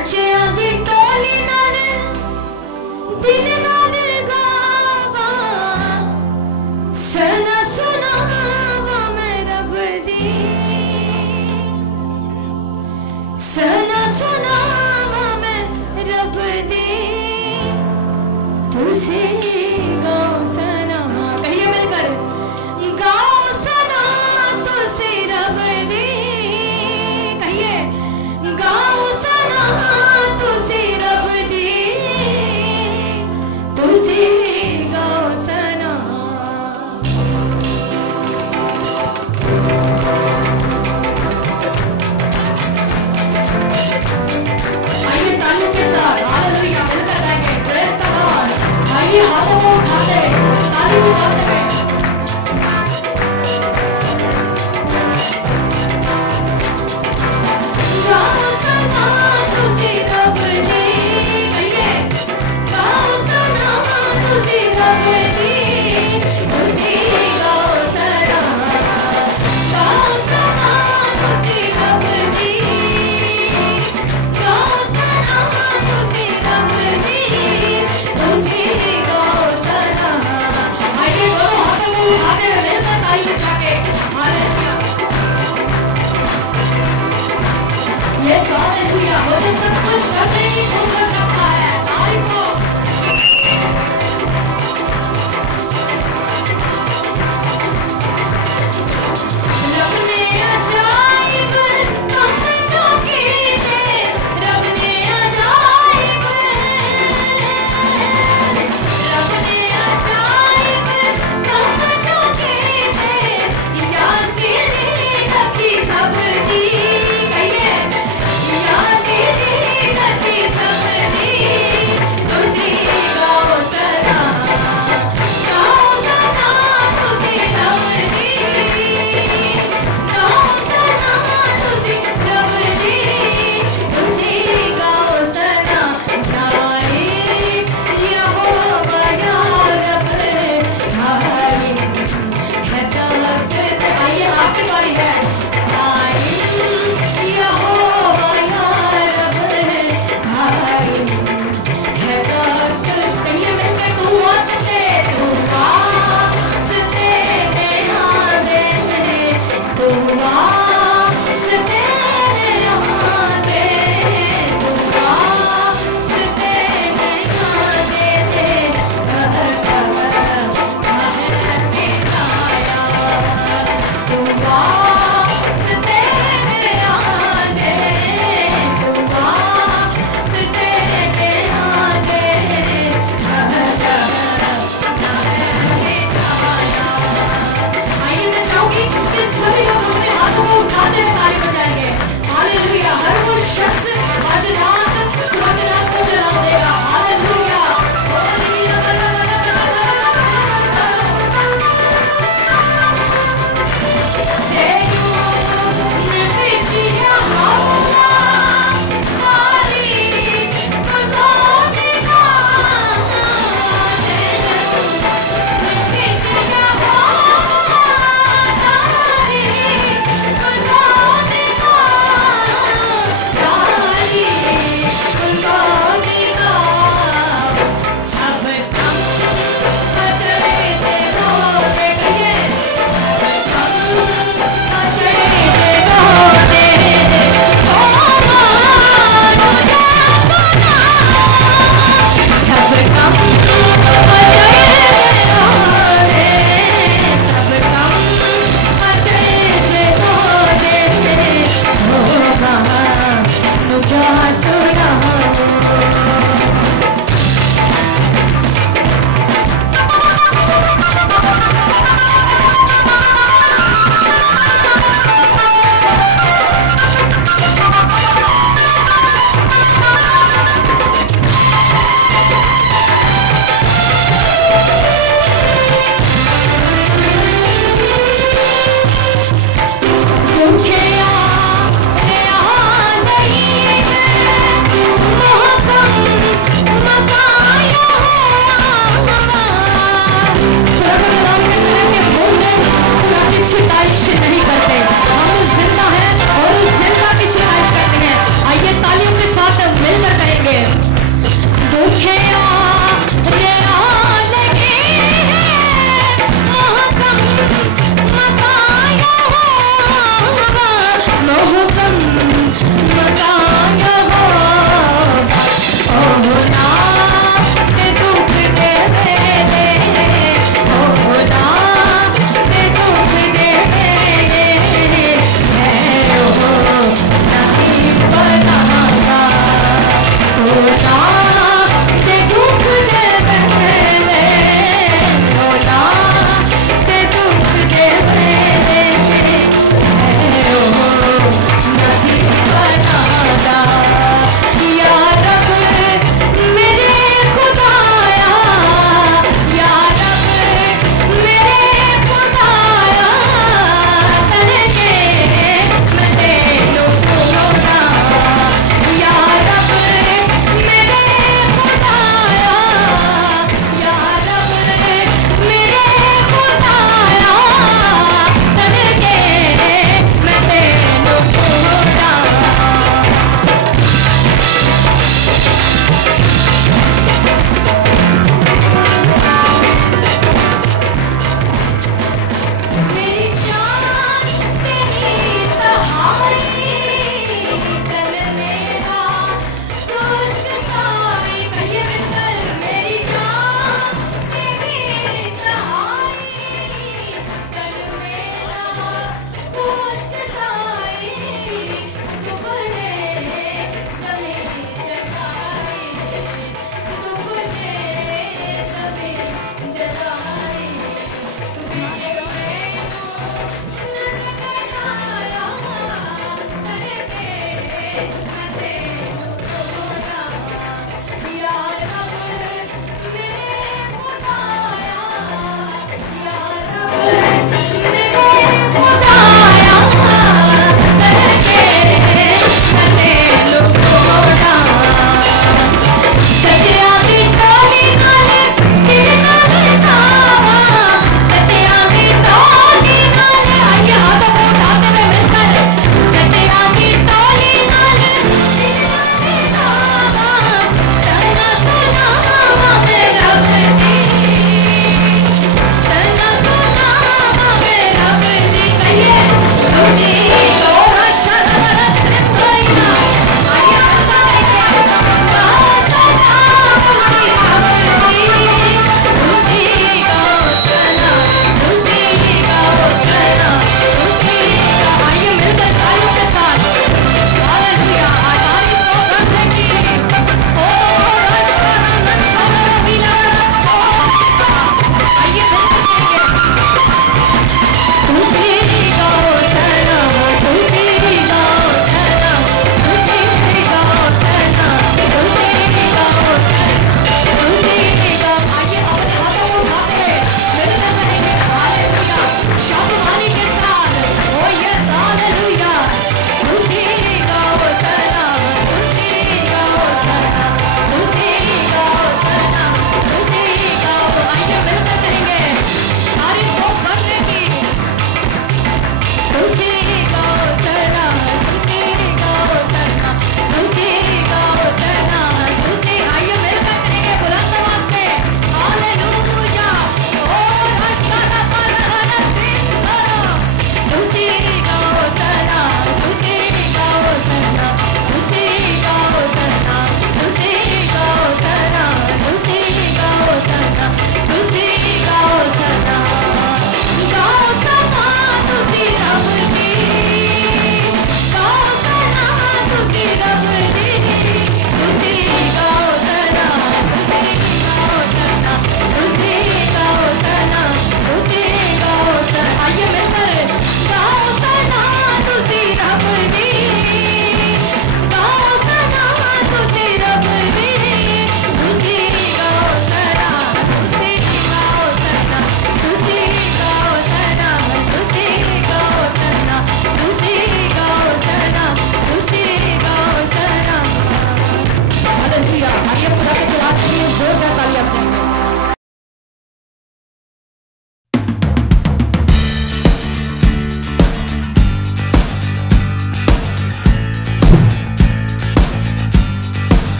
सच्चियां दी टोली नाल दिल नाल गावा सना सुनावा मैं रब दी सना सुनावा मैं रब दी तुझसे गाओ सना कहिए मिलकर गाओ सना तुझसे रब दी कहिए गाओ सना तुझसे रब दी तुझसे गाओ सना आइए तालियों के साथ हालेलुया मिलकर गाएंगे प्रेज़ द लॉर्ड आइए हाथों को उठाते हैं ताली बजाते हैं गाओ सना तुझसे रब दी कहिए गाओ सना तुझसे रब दी तुझसे गाओ सना तुझसे रब दी गाओ सना तुझसे रब दी तुझसे गाओ सना आइए दोनों हाथों को उठाते हुए मिलकर ताली बजा के हालेलुया यस हालेलुया मुझे सब कुछ करने की फुर्सत रखता है तारीफ हो रब ने अजाइब काम जो कीते रब ने अजाइब काम जो कीते याद तेरी रखी सब दी कहिए याद तेरी रखी सब नीचे